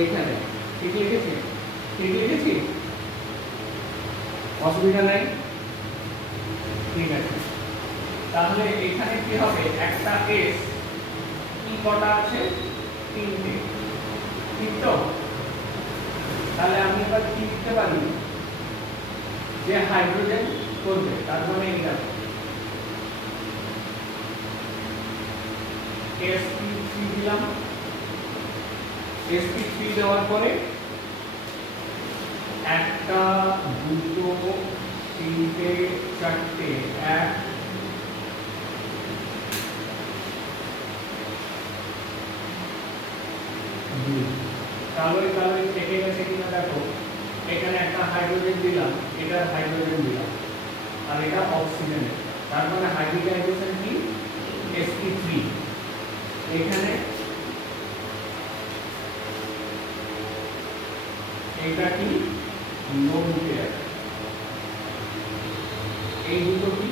এইখানে ঠিক লিখেছি, ঠিক লিখেছি, অসুবিধা নাই, ঠিক আছে। তাহলে এখানে কি হবে, একটা এস কি কটা আছে, তিনটে, ঠিক তো? তাহলে আমি এবার কি লিখতে পারি, যে হাইড্রোজেন করবে তার মানে এইটা sp3 দিলাম। sp3 দেওয়ার পরে একটা, দুটো, তিনটে, চারটে, এক, দুই, কালোই কালোই থেকে গেছে কিনা দেখো, এখানে একটা হাইড্রোজেন দিলাম, এটা হাইড্রোজেন দিলাম, আর এটা অক্সিজেন, তার মানে হাইব্রিডাইজেশন কি, sp3। এখানে এটা কি, লোন পেয়ার, এই দুটো কি,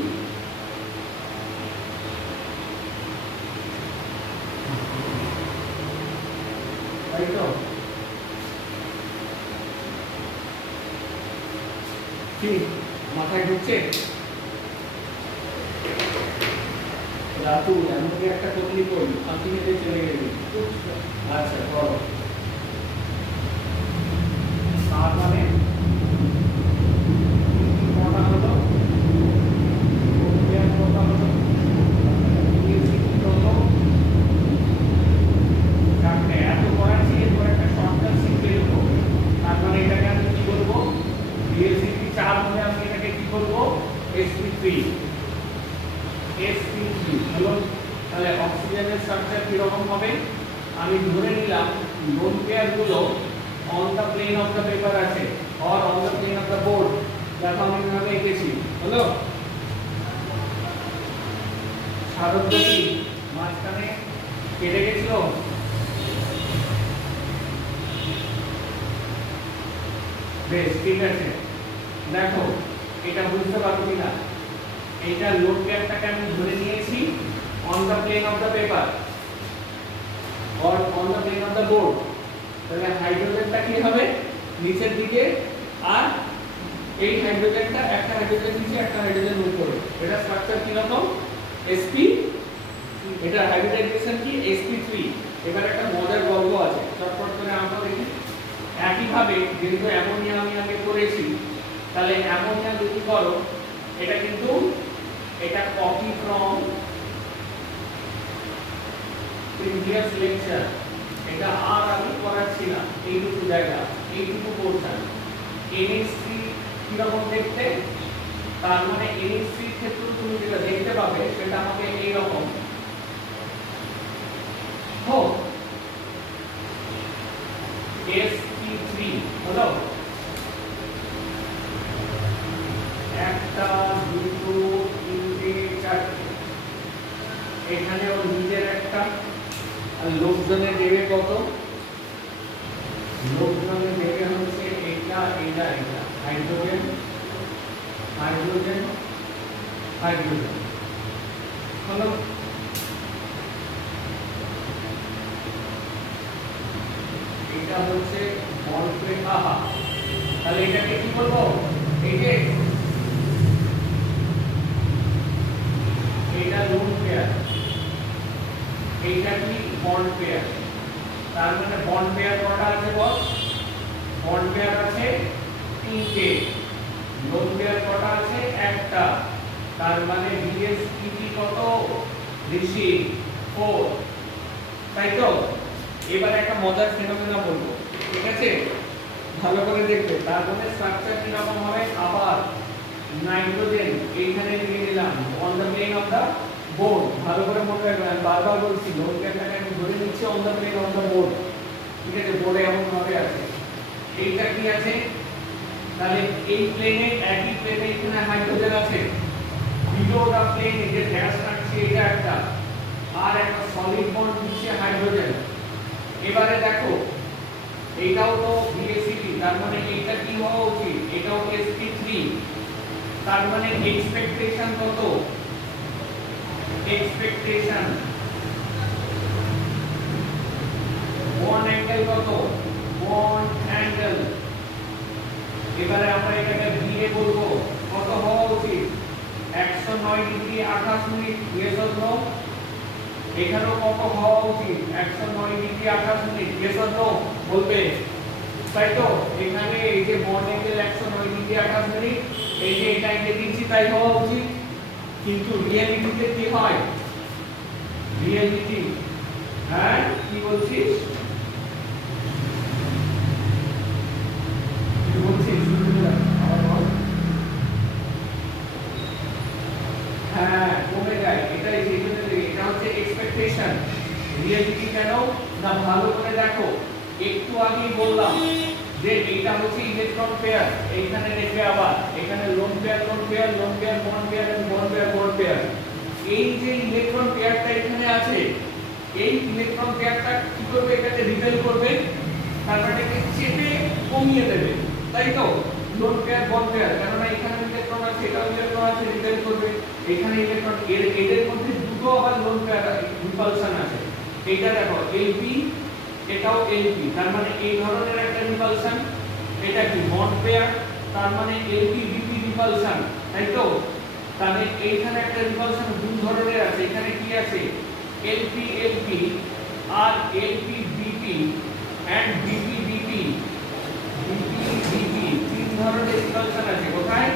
তাই তো? কি মাথায় ঢুকছে? রাতু এমন একটা কতলি করলি, ফাঁকি নিতে চলে গেলি। আচ্ছা করো। তার মানে কটা হলো, কটা হলো, চারটে। এত পড়াচ্ছি, এরপর একটা শর্টকাট শিখে দেবো। তার মানে এটাকে আমি কি বলবো, বিএসসিপি 4 হলে আমি এটাকে কি করবো, sp3, sp3 হলো। তাহলে অক্সিজেনের স্ট্রাকচার কি রকম হবে, আমি ধরে নিলাম লোন পেয়ার গুলো on the plane of the paper আছে, or on the plane of the board, দেখো আমি কিভাবে এঁকেছি, হলো। সারদ্রী মাঝখানে কেটে গেছিল, বেশ ঠিক আছে। দেখো এটা বুঝতে পারো কিনা, এইটা লোড পেয়ারটাকে আমি ধরে নিয়েছি on the plane of the paper or on the plane of the board. তাহলে হাইড্রোজেনটা কি হবে, নিচের দিকে, আর এই হাইড্রোজেনটা, একটা হাইড্রোজেন নিচে, একটা হাইড্রোজেন উপরে। এটা স্ট্রাকচার কি রকম, sp, এটা হাইব্রিডাইজেশন কি, sp3। এবার একটা মজার গল্প আছে, চটপট করে আমরা দেখি। একই ভাবে যেহেতু অ্যামোনিয়া আমি আগে করেছি, তাহলে অ্যামোনিয়া যদি করো, এটা কিন্তু এটা কপি ফ্রম প্রিভিয়াস লেকচার, এটা আর আমি করাচ্ছি না, এইটুকু জায়গা, এইটুকু পোরশন। NH3 কি রকম দেখতে, তার মানে NH3 ক্ষেত্রে তুমি যেটা দেখতে পাবে সেটা হবে এই রকম। হো sp3 হলো একটা, দুটো, তিনটে, চারটে, এখানে ও নিজের একটা, আর লোকজনে দেবে কত, লোকজনে দেবে হচ্ছে এটা, এটা, এটা, হাইড্রোজেন, হাইড্রোজেন, হাইড্রোজেন, হলো। এটা হচ্ছে বন্ড পেয়ার, আহা, তাহলে এটাকে কি বলবো, এই যে এটা লোন পেয়ার, এইটা কি বন্ড পেয়ার। তার মানে বন্ড পেয়ার কটা আছে বল, বন্ড পেয়ার আছে তিনটে, লোন পেয়ার কটা আছে একটা, তার মানে BSPP কত, বেশি 4, তাই তো? এবার একটা মজার ফেনোমেনা বলবো, ঠিক আছে, ভালো করে দেখবে। তার মানে স্ট্রাকচার কি রকম হবে, আবার নাইট্রোজেন এইখানে দিয়ে দিলাম on the plane of the board. ভালো করে মনে রাখবেন, আমি বারবার বলছি লোড পেয়ারটাকে আমি ধরে নিচ্ছি on the plane of the board, ঠিক আছে, বোর্ডে এমন ভাবে আছে। এইটা কি আছে, তাহলে এই প্লেনে, একই প্লেনে এখানে হাইড্রোজেন আছে, বিলো দা প্লেন এই যে গ্যাস রাখছে এটা একটা, আর একটা সলিড বন্ড দিচ্ছে হাইড্রোজেন। এবারে দেখো এইটাও তো BSCP, তার মানে এইটা কি হওয়া উচিত, এটাও sp3, তার মানে এক্সপেকটেশন কত, এক্সপেকটেশন বন্ড অ্যাঙ্গেল কত, এবারে আমরা এটাকে বিএ বলবো, কত হওয়া উচিত? 109 degree 28 minute, yes or no? এখানেও কত হওয়া উচিত? 109 degree 28 minute, yes or no বলবে, তাই তো? এখানে এই যে বন্ড অ্যাঙ্গেল 109 ডিগ্রি 28 মিনিট, এই যে এটা এঁকে দিচ্ছি তাই হওয়া উচিত। কিন্তু রিয়েলিটিতে কি হয়? রিয়েলিটি, হ্যাঁ কি বলছিস? কি বলছিস? আবার বল। হ্যাঁ কমে যায়, এটাই সেই জন্য, এটা হচ্ছে এক্সপেকটেশন। রিয়েলিটি কেন না, ভালো করে দেখো, একটু আগেই বললাম যে এটা হচ্ছে ইলেকট্রন পেয়ার, এইখানে দেখবে আবার এখানে lone pair lone pair loan pair bond pair এবং বন্ড পেয়ার বন্ড পেয়ার। এই যে ইলেকট্রন পেয়ারটা এখানে আছে, এই ইলেকট্রন পেয়ারটা কি করবে? এটাকে রিপেল করবে, তারপরটাকে চেপে কমিয়ে দেবে, তাই তো? লোন পেয়ার বন্ড পেয়ার, কারণ এখানে ইলেকট্রন আছে, এটাও ইলেকট্রন আছে, রিপেল করবে। এখানে ইলেকট্রন, এদের মধ্যে দুটো আবার লোন পেয়ার রিপালশন আছে। এইটা দেখো এলপি, এটাও এলপি, তার মানে এই ধরনের একটা রিপালশন। এটা কি বন্ড পেয়ার, তার মানে এলপি বিপি রিপালশন, তাই তো? তাহলে এইখানে একটা রিপালশন দুই ধরনের আছে। এখানে কি আছে? এলপি এলপি আর LP BP and BP BP, BP BP, তিন ধরনের রিপালশন আছে। কোথায়?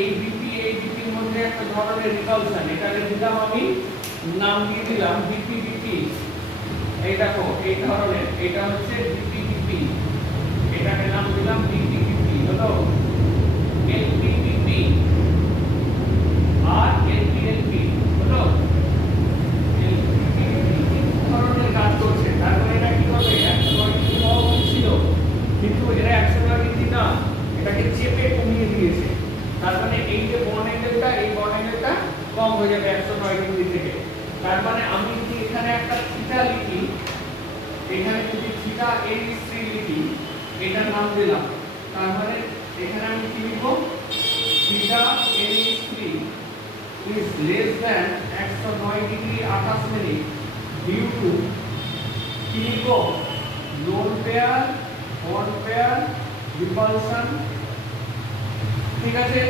এই বিপি এই বিপির মধ্যে একটা ধরনের রিপালশন, এটাকে দিলাম আমি নাম দিয়ে দিলাম বিপি বিপি। এই দেখো এই ধরনের, এটা হচ্ছে বিপি বিপি, এটাকে নাম দিলাম বিপি বিপি, হলো এলপি বিপি আর এলপি এলপি, হলো এলপি বিপি ধরনের কাজ করছে। তারপরে এটা কি হবে? 109 ডিগ্রি হওয়া উচিত ছিল, কিন্তু এরা 109 ডিগ্রি না, এটাকে চেপে কমিয়ে দিয়েছে। তার মানে এই যে বন্ড অ্যাঙ্গেলটা, এই বন্ড অ্যাঙ্গেলটা কম হয়ে যাবে 109 ডিগ্রি থেকে। তার মানে আমি যদি এখানে একটা থিটা লিখি, এখানে যদি থিটা n3 লিখি, এটার নাম দিলাম, তার মানে এখানে আমি কি লিখব? Theta n3 is less than 109 degree 28 minute due to কি লিখব? Lone pair bond pair repulsion, ঠিক আছে?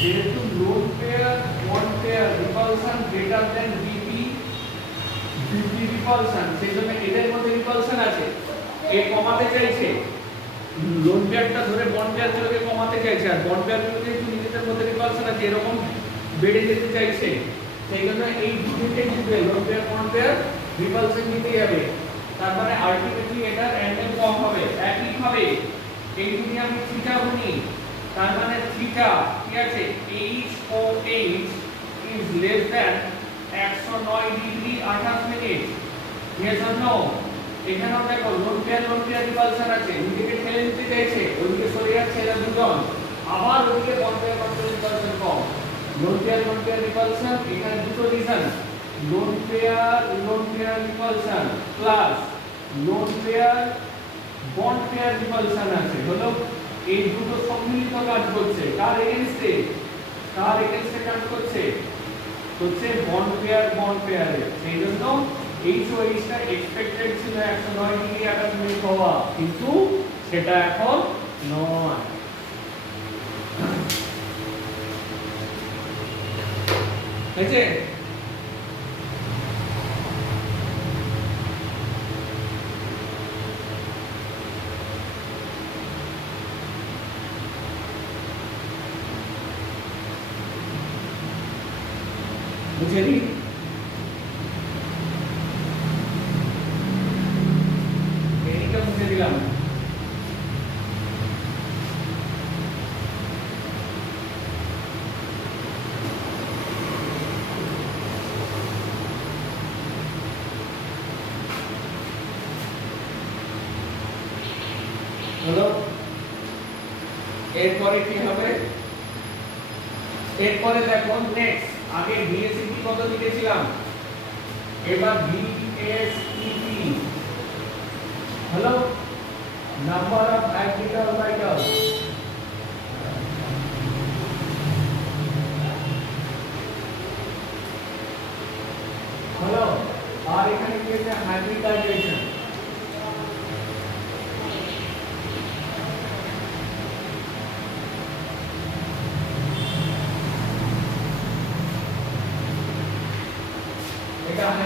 যেহেতু lone pair bond pair repulsion greater than BP BP repulsion, সেজন্য এদের মধ্যে রিপালশন আছে, এ কমাতে চাইছে, লোন পেয়ারটা ধরে বন্ড পেয়ারগুলোকে কমাতে চাইছে, আর বন্ড পেয়ারগুলো যেহেতু নিজেদের মধ্যে রিপালশন আছে এরকম বেড়ে যেতে চাইছে, সেই জন্য এই দুটোকে দিবে, loan pair bond pair repulsion দিতে হবে। তার মানে আলটিমেটলি এটার অ্যাঙ্গেল কম হবে। একইভাবে এই যদি আমি থিটা গুনি, তার মানে থিটা কি আছে? h O h is less than 109 degree 28 minute, yes or no? এখানেও দেখো লোন পেয়ার রিপালশন আছে, ওইদিকে ঠেলে দিতে চাইছে, ওইদিকে সরে যাচ্ছে এরা দুজন, আবার ওইদিকে বন্ড পেয়ার রিপালশন কম। লোন পেয়ার রিপালশন, এখানে দুটো reason, lone pair repulsion plus loan pair bond pair repulsion আছে, হলো এই দুটো সম্মিলিত কাজ করছে। কার এগেইনস্টে কাজ করছে? হচ্ছে বন্ড পেয়ারে। সেই জন্য এইচ ও এইচটা এক্সপেক্টেড ছিল 109 ডিগ্রি 28 মিনিট হওয়া, কিন্তু সেটা এখন নয়। হয়েছে? বুঝে নি? এইটা বুঝে দিলাম। হলো, এরপরে কি হবে? এরপরে দেখো নেক্সট, আগে ভিএসইপি কত লিখেছিলাম, এবার ভিএসইপি হলো নাম্বার অফ হাইব্রিড অরবিটাল। হলো, আর এখানে কি আছে? হাইব্রিডাইজেশন।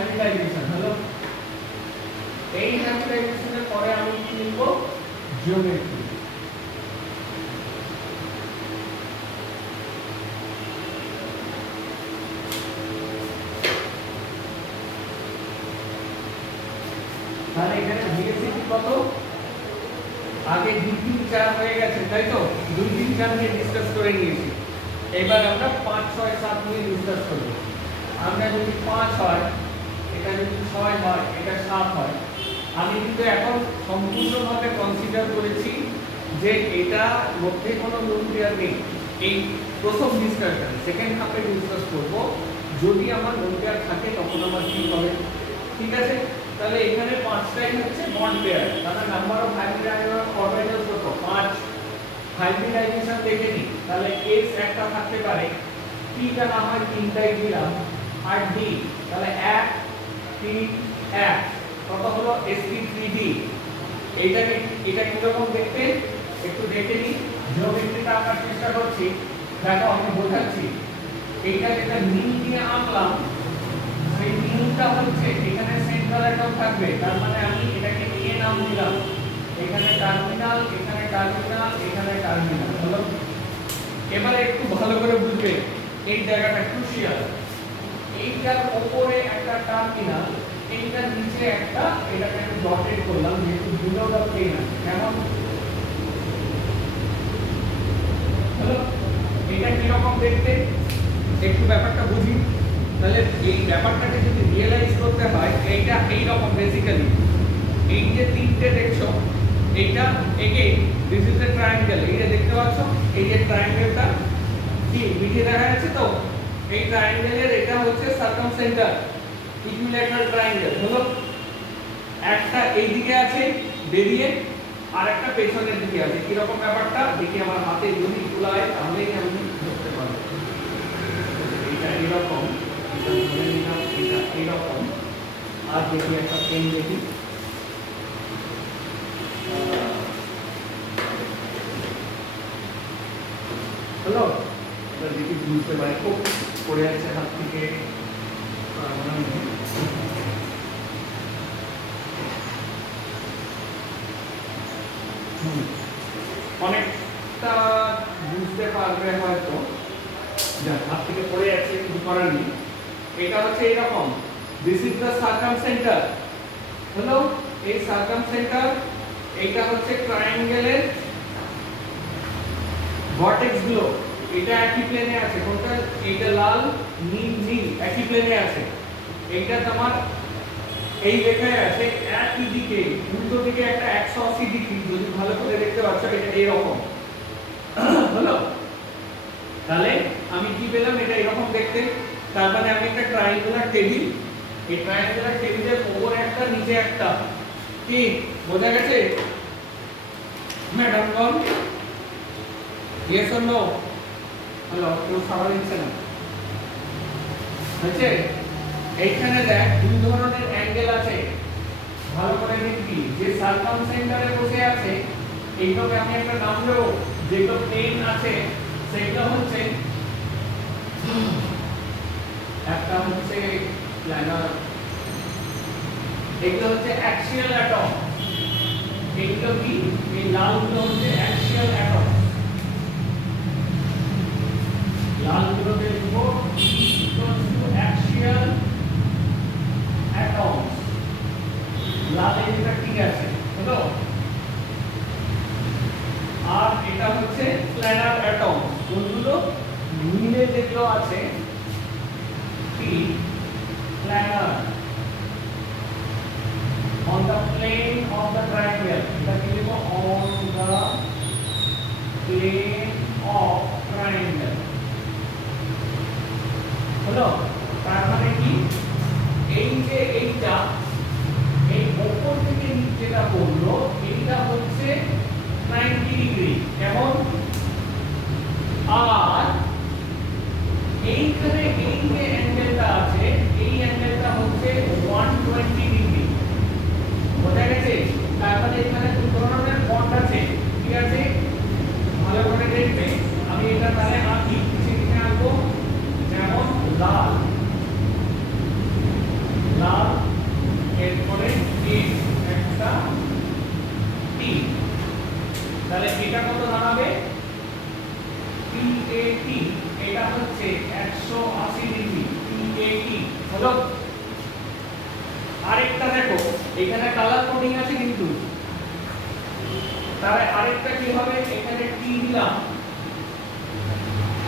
hybridization হলো। এই hybridization পরে আমি কি লিখব? জিওমেট্রি। তাহলে এখানে ভিএসসি কত? আগে 2 3 4 হয়ে গেছে তাই তো, 2 3 4 নিয়ে ডিসকাস করে নিয়েছি। এবার আমরা 5 6 7 নিয়ে ডিসকাস করব। আমরা যদি 5 হয়, এটা যদি 6 হয়, এটা 7 হয়, আমি কিন্তু এখন সম্পূর্ণভাবে কনসিডার করেছি যে এটা মধ্যে কোনো লোন পেয়ার নেই। এই প্রথম ডিসকাশন, সেকেন্ড হাফে ডিসকাস করব যদি আমার লোন পেয়ার থাকে তখন আমার কি হবে, ঠিক আছে? তাহলে এখানে 5টাই হচ্ছে বন্ড পেয়ার, তাহলে নাম্বার অফ হাইব্রিড অরবিটালস কত? 5। হাইব্রিডাইজেশন দেখে নিই, তাহলে s একটা থাকতে পারে, p টা না হয় 3টাই দিলাম, আর d, তাহলে 1 3 1 কত হলো? sp3d। এইটাকে এটা কি রকম দেখতে একটু দেখে নিই। জিওমেট্রিটা আমরা চেষ্টা করছি, দেখো আমি বোঝাচ্ছি। এইটা যেটা নীল দিয়ে আঁকলাম, সেই নীলটা হচ্ছে এখানে সেন্ট্রাল অ্যাটম থাকবে, তার মানে আমি এটাকে a নাম দিলাম। এখানে টার্মিনাল, এখানে টার্মিনাল, এখানে টার্মিনাল হলো। এবারে একটু ভালো করে বুঝবে, এই জায়গাটা ক্রুশিয়াল। এইটার উপরে একটা টার্মিনাল, এইটার নিচে একটা, এটাকে আমি ডটেড করলাম যেহেতু বিলো দা প্লেন আছে। কেমন হলো? এটা কি রকম দেখতে একটু ব্যাপারটা বুঝি। তাহলে এই ব্যাপারটাকে যদি রিয়েলাইজ করতে হয়, এইটা এই রকম বেসিক্যালি। এই যে তিনটে দেখছো, এইটা again this is a triangle. এই যে দেখতে পাচ্ছ, এই যে ট্রায়াঙ্গেলটা কি মিঠে দেখা যাচ্ছে তো, এই ট্রায়াঙ্গেলের এটা হচ্ছে সার্কামসেন্টার, ইকুইল্যাটারাল ট্রায়াঙ্গেল হলো। একটা এই দিকে আছে বেরিয়ে, আর একটা পেছনের দিকে আছে। কি রকম ব্যাপারটা দেখি, আমার হাতে যদি তুলায় তাহলেই আমি ধরতে পারবো। এটা এরকম, এটা ধরে নিলাম, এটা এরকম। আর দেখি একটা পেন দেখি, হলো। এবার দেখি বুঝতে পারি, খুব পড়ে যাচ্ছে হাত থেকে। অনেকটা বুঝতে পারবে হয়তো, যা হাত থেকে পড়ে যাচ্ছে, কিছু করার নেই। এটা হচ্ছে এরকম, দিস ইজ দ্য সার্কামসেন্টার হলো। এই সার্কামসেন্টার, এইটা হচ্ছে ট্রায়াঙ্গেলের ভার্টেক্স গুলো। এটা একই প্লেনে আছে, কোনটা? এইটা লাল, নীল, নীল একই প্লেনে আছে। এইটা তোমার এই রেখায় আছে একই দিকে, উল্টো দিকে একটা 180 ডিগ্রি, যদি ভালো করে দেখতে পাচ্ছ এটা এরকম হলো। তাহলে আমি কি পেলাম? এটা এরকম দেখতে। তার মানে আমি একটা ট্রায়াঙ্গুলার টেবিল, এই ট্রায়াঙ্গুলার টেবিলের উপরে একটা, নিচে একটা। কি বোঝা গেছে ম্যাডাম? বল ইয়েস অর নো? হ্যালো, কেউ সাড়া দিচ্ছে না। হচ্ছে এইখানে দেখ দুই ধরনের অ্যাঙ্গেল আছে, ভালো করে দেখবি। যে সার্কামসেন্টারে বসে আছে, এইটাকে আমি একটা নাম দেব, যেগুলো প্লেন আছে সেগুলো হচ্ছে, একটা হচ্ছে প্ল্যানার, এগুলো হচ্ছে অ্যাক্সিয়াল অ্যাটম। এগুলো কি? এই লালগুলো হচ্ছে অ্যাক্সিয়াল অ্যাটম। লালগুলোকে লিখবো অ্যাক্সিয়াল অ্যাটম। লাল এটা ঠিক আছে হলো। আর এটা হচ্ছে প্ল্যানার অ্যাটম। কোনগুলো? নীলে যেগুলো আছে কি planner, on the plane of the triangle। এটা কি লিখবো? on the plane of triangle হলো। তার মানে কি? এই যে এইটা, এই উপর থেকে নিচেটা পড়লো, এইটা হচ্ছে 90 ডিগ্রি। কেমন? আর এইখানে এই যে অ্যাঙ্গেলটা আছে, এই অ্যাঙ্গেলটা হচ্ছে 120 ডিগ্রি। বোঝা গেছে? তার মানে এখানে দুই ধরনের বন্ড আছে। ঠিক আছে, ভালো করে দেখবে। আমি এটা তাহলে আঁকি, কিসে কিসে আঁকবো? যেমন লাল, 180 ডিগ্রি PAT হলো। আরেকটা দেখো এখানে কালার কোডিং আছে কিন্তু, তাহলে আরেকটা কি হবে, এখানে T দিলাম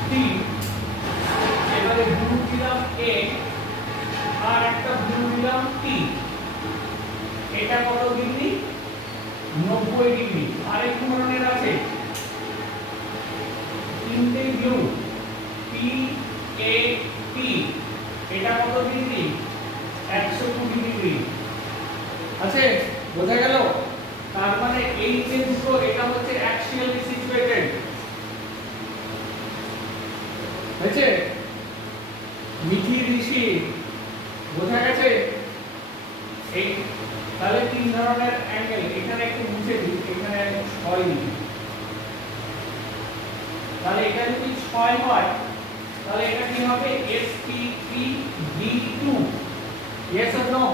T, এবারে ব্লু দিলাম A, আর একটা ব্লু দিলাম T। এটা কত ডিগ্রি? 90 ডিগ্রি। আরেক ধরনের আছে তিনটে ব্লু PAT, এটা কত ডিগ্রি? 120 ডিগ্রি। আছে, বোঝা গেল? তার মানে এই যে দুটো, এটা হচ্ছে অ্যাক্সিয়ালি সিচুয়েটেড, হয়েছে? মিঠি ঋষি, বোঝা গেছে? এই তাহলে তিন ধরনের অ্যাঙ্গেল। এখানে একটু মুছে দিই, এখানে 6 দিই। তাহলে এটা যদি 6 হয় তাহলে এটা কি হবে? sp3d2। yes or no?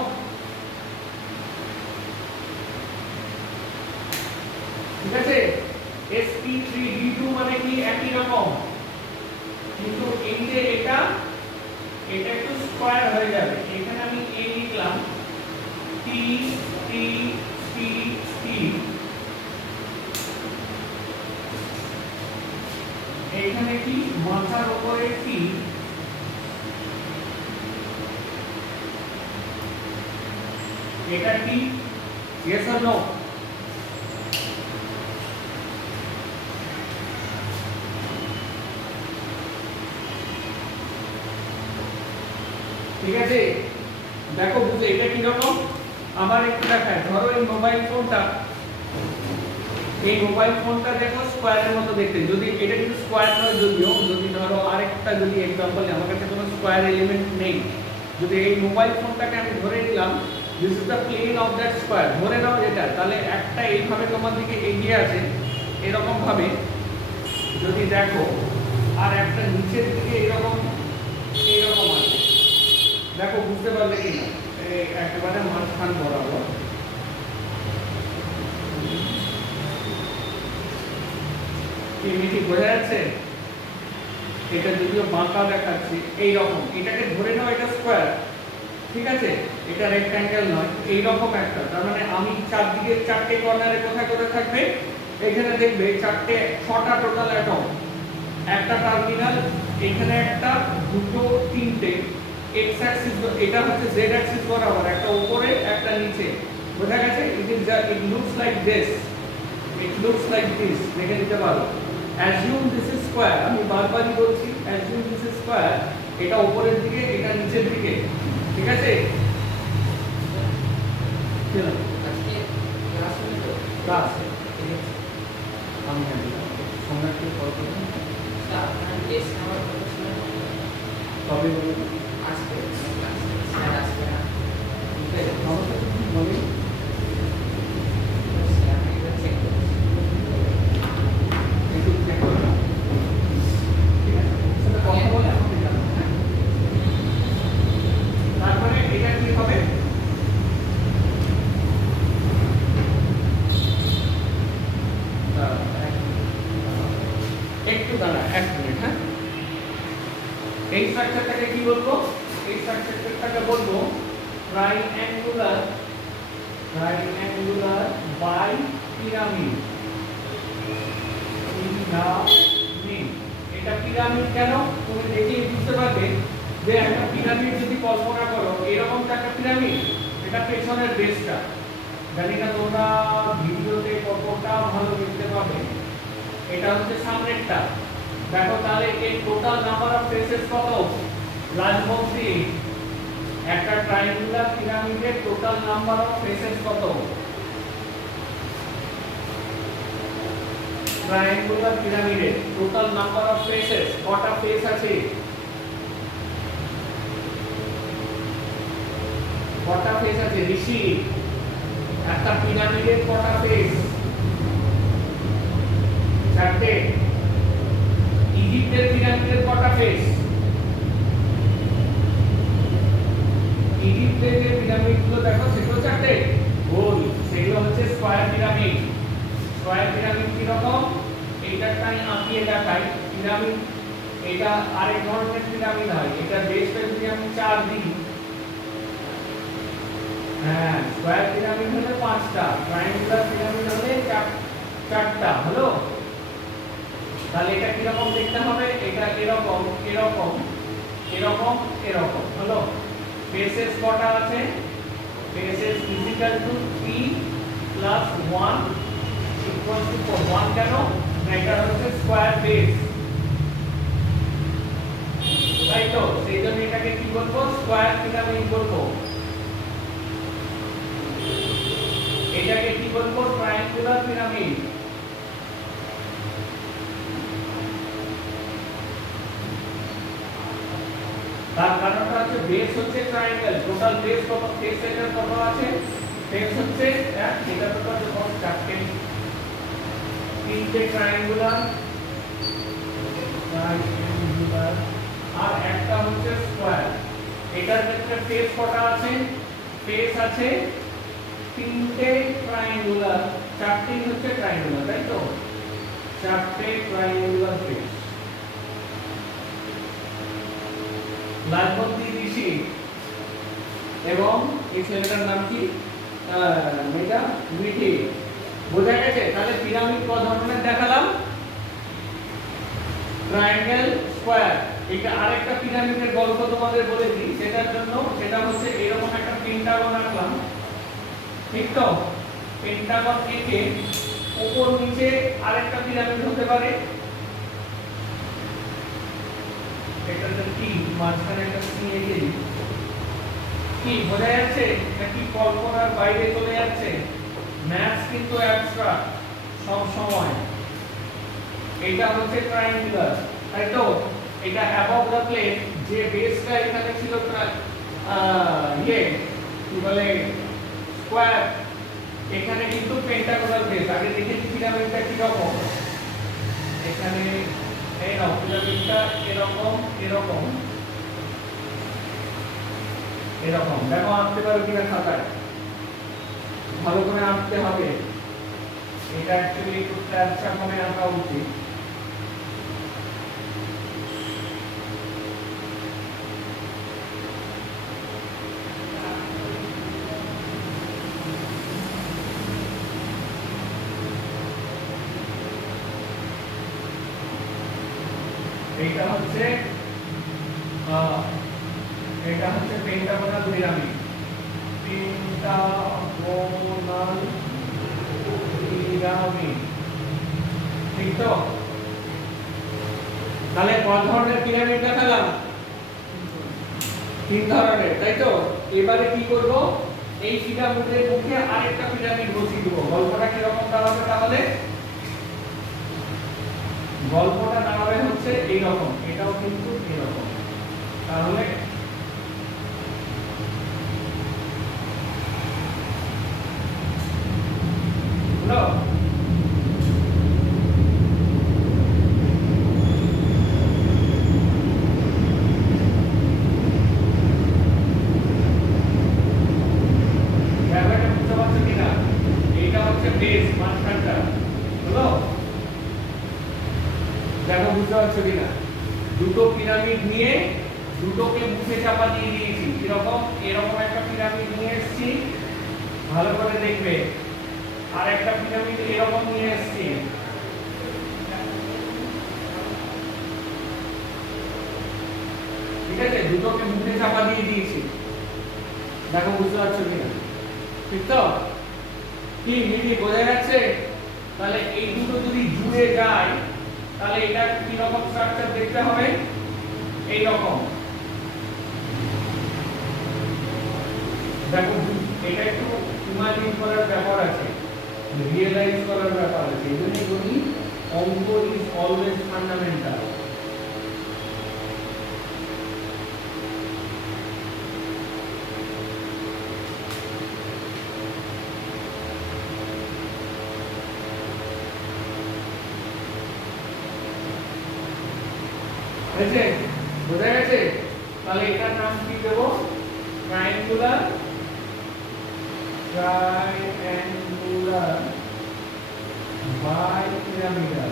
ঠিক আছে, sp3d2 মানে কি একই রকম, কিন্তু এই যে এটা একটু স্কয়ার হয়ে যাবে। এখানে আমি a লিখলাম, t t t t, এখানে কি মাথার উপরে t, এটা কি? yes or no? ঠিক আছে, দেখো বুঝলে এটা কি রকম? আমার একটু দেখায়, ধরো এই মোবাইল ফোনটা, দেখো স্কয়ারের মতো দেখতে, যদি এটা কিন্তু স্কয়ার নয়, যদিও যদি ধরো আরেকটা যদি एग्जांपल, আমার কাছে কোনো স্কয়ার এলিমেন্ট নেই, যদি এই মোবাইল ফোনটাকে আমি ধরে নিলাম this is the plane of that square, ধরে নাও এটা, তাহলে একটা এইভাবে তোমার দিকে এগিয়ে আছে এরকম ভাবে যদি দেখো, আর একটা নিচের দিকে এরকম আছে, দেখো বুঝতে পারলে কি না? একেবারে মাঝখান বরাবর বোঝা যাচ্ছে? এটা যদিও বাঁকা দেখাচ্ছে এইরকম, এটাকে ধরে নাও এটা স্কয়ার, ঠিক আছে, এটা রেক্ট্যাঙ্গেল নয়, এইরকম একটা। তার মানে আমি চারদিকে চারটে কর্নারে কোথায় কোথায় থাকবে, এখানে দেখবে চারটে 6টা টোটাল অ্যাটম, একটা টার্মিনাল, এখানে একটা, দুটো, তিনটে x অ্যাক্সিস, এটা হচ্ছে z অ্যাক্সিস বরাবর, একটা উপরে একটা নিচে, বোঝা গেছে? it looks like this, দেখে নিতে পারো। assume this is square, আমি বারবারই বলছি assume this is square, এটা উপরের দিকে, এটা নিচের দিকে, ঠিক আছে? চলো আজকে ক্লাস হলো তো, ক্লাস আমি সম্রাটকে কল করব, আপনার কেস নাম্বার কত ছিল? কবে বলবো? আজকে ক্লাস স্যার আসবে না, ঠিক আছে? সমস্যা কি বলি? একটু দাঁড়া, এক মিনিট। হ্যাঁ, এই স্ট্রাকচারটাকে কি বলবো? এই স্ট্রাকচারটাকে বলবো ট্রাইঅ্যাঙ্গুলার বাই পিরামিড। এটা পিরামিড কেন? তুমি দেখলেই বুঝতে পারবে যে একটা পিরামিড যদি কল্পনা করো, এরকম একটা পিরামিড, এটা পেছনের বেসটা, জানি না তোমরা ভিডিওতে কতটা ভালো দেখতে পাবে, এটা হচ্ছে সামনেরটা। দেখো তাহলে এর টোটাল নাম্বার অফ ফেসেস কত? রাজবংশী, একটা ট্রায়াঙ্গুলার পিরামিডের টোটাল নাম্বার অফ ফেসেস কত? ট্রায়াঙ্গুলার পিরামিডের টোটাল নাম্বার অফ ফেসেস, কটা ফেস আছে? কটা ফেস আছে ঋষি? একটা পিরামিডের কটা ফেস? চারটে। ইজিপ্টের পিরামিডের কটা ফেস? ইজিপ্টের যে পিরামিডগুলো দেখো সেগুলো চারটে, গোল, সেগুলো হচ্ছে স্কয়ার পিরামিড। স্কয়ার পিরামিড কি রকম? এইটাকে আমি আঁকিয়ে দেখাই। পিরামিড এটা আরেক ধরনের পিরামিড হয়, এটা বেসটা যদি আমি 4 দিই, হ্যাঁ স্কয়ার পিরামিড হলে 5টা, ট্রায়াঙ্গুলার পিরামিড হলে 4টা হলো। তাহলে এটা কি রকম দেখতে হবে? এটা এরকম এরকম এরকম এরকম হলো। বেসেস কটা আছে? Bases equal to 3 plus 1 equal to 4। 1 কেন? এটা হচ্ছে স্কয়ার বেস, তাই তো? সেই জন্য এটাকে কি বলবো? স্কয়ার পিরামিড বলবো। এটাকে কি বলবো? Triangular pyramid. তার কারণটা হচ্ছে বেস হচ্ছে ট্রায়াঙ্গেল, টোটাল বেস কত? বেস এটা কত আছে? বেস হচ্ছে এটা তো কত? 4টে, 3টে ট্রায়াঙ্গুলার আর একটা হচ্ছে স্কয়ার। এটার ক্ষেত্রে ফেস কটা আছে? ফেস আছে 3টে ট্রায়াঙ্গুলার, 4টে হচ্ছে ট্রায়াঙ্গুলার, তাই তো? 4টে ট্রায়াঙ্গুলার ফেস। লালপন্থী ঋষি এবং এই ছেলেটার নাম কি? এটা মিঠি। বোঝা গেছে? তাহলে পিরামিড কত ধরনের দেখালাম? Triangle, square. এটা আরেকটা পিরামিডের গল্প তোমাদের বলে দিই, সেটার জন্য সেটা হচ্ছে এরকম একটা পেন্টাগন আঁকলাম, ঠিক তো? পেন্টাগন এঁকে উপর নিচে আরেকটা পিরামিড হতে পারে। এটাতে কি মাঝখানে একটা সি এঁকে দিই, কি বোঝা যাচ্ছে নাকি কল্পনার বাইরে চলে যাচ্ছে? ম্যাথস কিন্তু অ্যাবস্ট্রাক্ট সব সময়। এটা হচ্ছে ট্রায়াঙ্গুলার, তাই তো? এটা অ্যাবভ দ্য প্লেন, যে বেসটা এখানে ছিল কি বলে স্কয়ার, এখানে কিন্তু পেন্টাগোনাল বেস। আগে দেখেছি পিরামিডটা কি রকম, এখানে এই নাও পিরামিডটা এরকম এরকম এরকম। দেখো আঁকতে পারো কিনা খাতায়, ভালো করে আঁকতে হবে। এটা অ্যাকচুয়ালি একটু ট্র্যাকচার মনে আঁকা উচিত। এটা হচ্ছে পেন্টাগোনাল পিরামিড, পেন্টাগোনাল পিরামিড, ঠিক তো? তাহলে কত ধরনের পিরামিড দেখালাম? 3 ধরনের, তাই তো? এবারে কি করব? এই পিরামিডের মুখে আরেকটা পিরামিড বসিয়ে দেব। গল্পটা কি রকম দাঁড়াবে তাহলে? গল্পটা দাঁড়াবে হচ্ছে এই রকম, এটাও কিন্তু এরকম। তাহলে হলো ব্যাপারটা বুঝতে পারছো কিনা? এইটা হচ্ছে বেস, মাঝখানটা হলো। দেখো বুঝতে পারছো কিনা? দুটো পিরামিড নিয়ে দুটোকে মুখে চাপা দিয়ে দিয়েছি। কিরকম? এরকম একটা পিরামিড নিয়ে এসেছি, ভালো করে দেখবে। আর একটা পিরামিড এরকম নিয়ে এসেছি, ঠিক আছে? দুটোকে মুখে চাপা দিয়ে দিয়েছি। দেখো বুঝতে পারছো কিনা? ঠিক তো? কি মিলি বোঝা যাচ্ছে? তাহলে এই দুটো যদি জুড়ে যায় তাহলে এটা কি রকম স্ট্রাকচার দেখতে হবে? এই রকম। দেখো এটা একটু ইমাজিন করার ব্যাপার আছে, রিয়েলাইজ করার ব্যাপার আছে। এই জন্য বলি অঙ্ক ইজ অলওয়েজ ফান্ডামেন্টাল। বুঝেছে? বোঝা গেছে? তাহলে এটার নাম কি দেব? ট্রায়াঙ্গুলার বাইপিরামিডাল।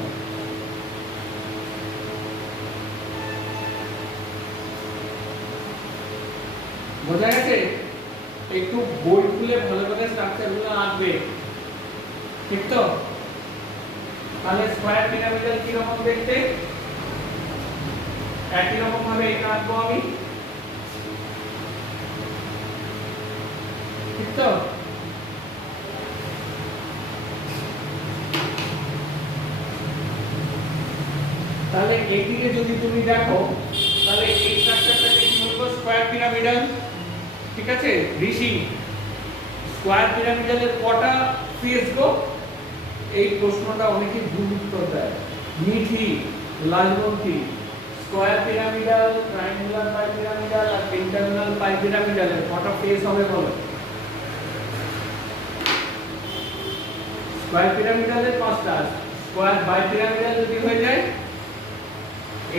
বোঝা গেছে? একটু বই খুলে ভালো করে স্ট্রাকচারগুলো আঁকবে, ঠিক তো? তাহলে স্কয়ার পিরামিডাল কি রকম দেখতে? একই রকম ভাবে এটা আঁকবো আমি, ঠিক তো? তাহলে এইদিকে যদি তুমি দেখো, তাহলে এই স্ট্রাকচারটাকে কি বলবো? স্কয়ার পিরামিডাল, ঠিক আছে? ঋষি, স্কয়ার পিরামিডালের কটা ফেস গো? এই প্রশ্নটা অনেকেই ভুল উত্তর দেয়। মিঠি, লালবন্তী, স্কয়ার পিরামিডাল, ট্রায়াঙ্গুলার পাই পিরামিডাল আর পেন্টাগোনাল পাই পিরামিডালের কটা ফেস হবে বলো? স্কয়ার পিরামিডালের পাঁচটা। স্কয়ার বাই পিরামিডাল যদি হয়ে যায়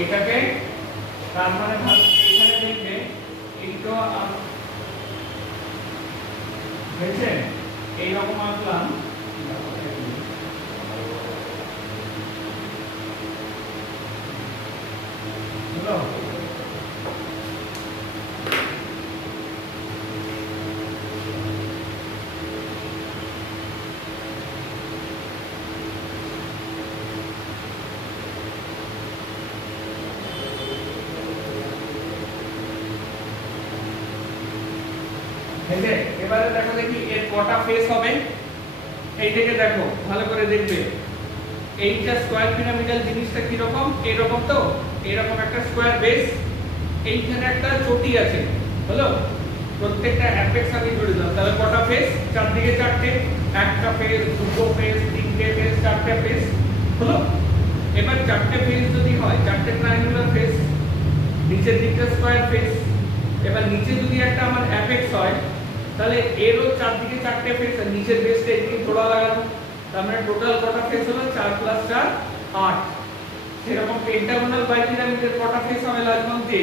এটাকে, তার মানে এখানে দেখবে এইটা বুঝছেন? এইরকম আঁকলাম, বুঝলো? এবারে দেখো দেখি এর কটা ফেস হবে। এই থেকে দেখো ভালো করে দেখবে, এইটা স্কয়ার পিরামিডাল জিনিসটা কি রকম? এরকম তো, এরকম একটা স্কয়ার বেস, এইখানে একটা চটি আছে, হলো? প্রত্যেকটা অ্যাপেক্স আমি জুড়ে দাও, তাহলে কটা ফেস? চারদিকে চারটে, একটা ফেস, দুটো ফেস, তিনটে ফেস, চারটে ফেস, হলো? এবার চারটে ফেস যদি হয়, চারটে ট্রায়াঙ্গুলার ফেস, নিচের দিকটা স্কয়ার ফেস, এবার নিচে যদি একটা আমার অ্যাপেক্স হয়, তাহলে এরও চারদিকে চারটে ফেস আর নিচের বেসটা এদিকে জোড়া লাগানো, তার মানে টোটাল কটা ফেস হলো? 4 + 4 8। সেরকম পেন্টাগোনাল বাই পিরামিডের কটা ফেস হবে লাজমন্তি?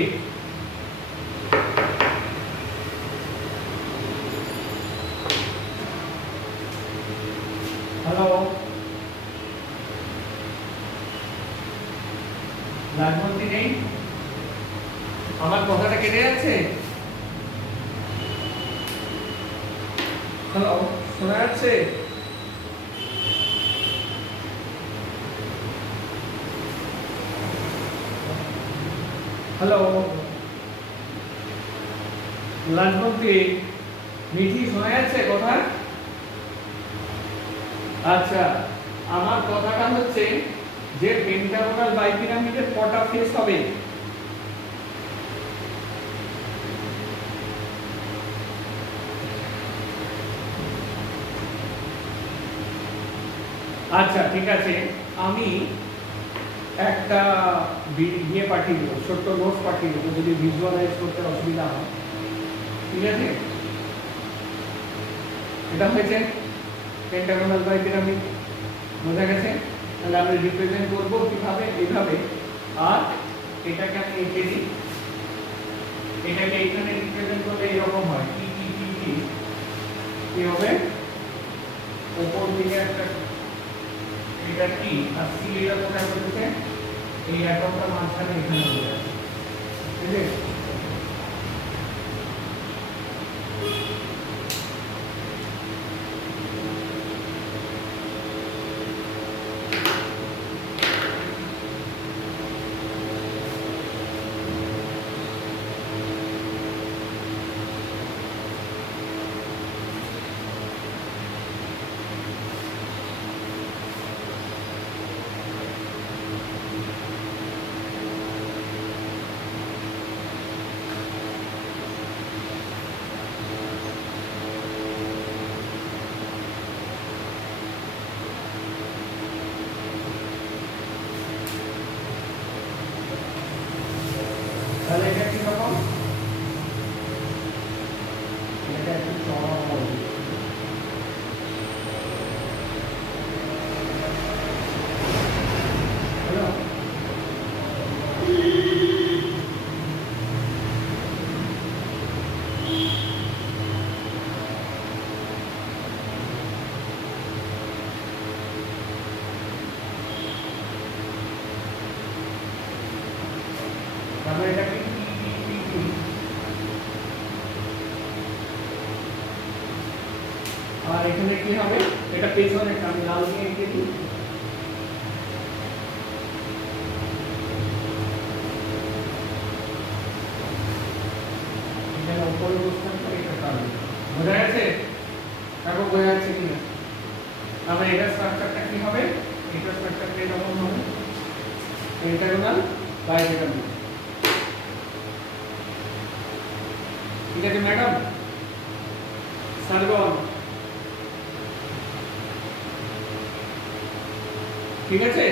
হ্যালো লাজমন্তি নেই? আমার কথাটা কেটে যাচ্ছে? হ্যালো, শোনা যাচ্ছে? হ্যালো লাজমন্তি, মিঠি, শোনা যাচ্ছে কথা? আচ্ছা, আমার কথাটা হচ্ছে যে পেন্টাগোনাল বাই পিরামিডের কটা ফেস হবে? আচ্ছা ঠিক আছে, আমি একটা ইয়ে পাঠিয়ে দেবো, ছোট্ট নোটস পাঠিয়ে দেবো, যদি ভিজুয়ালাইজ করতে অসুবিধা হয়, ঠিক আছে? এটা হয়েছে পেন্টাগোনাল বাই পিরামিড, বোঝা গেছে? তাহলে আমি রিপ্রেজেন্ট করবো কিভাবে? এইভাবে। আর এটাকে আমি এঁকে দিই, এটাকে এখানে রিপ্রেজেন্ট করলে এরকম হয়, টি টি টি টি কি হবে? উপর দিকে একটা, এটা কি আর সি, এটা কোথায় বলছে? এই অ্যাটমটা মাঝখানে এখানে হয়ে যাচ্ছে, ঠিক আছে? তাহলে এটা কি রকম? এটা একটু চড়া হবে, হলো? তাহলে এটা কি টি টি টি টি, আর এখানে কি হবে, এটা পেছনে আমি লাল দিয়ে এঁকে দিই। এখানে উপরে বসতে হবে, এটা কাটবে। বোঝা গেছে? দেখো বোঝা যাচ্ছে কিনা। তাহলে এটা স্ট্রাকচারটা কি হবে, এটা স্ট্রাকচারটা এরকম হবে, পেন্টাগোনাল বাইজেটাল। ঠিক আছে ম্যাডাম? সার্গন ঠিক আছে।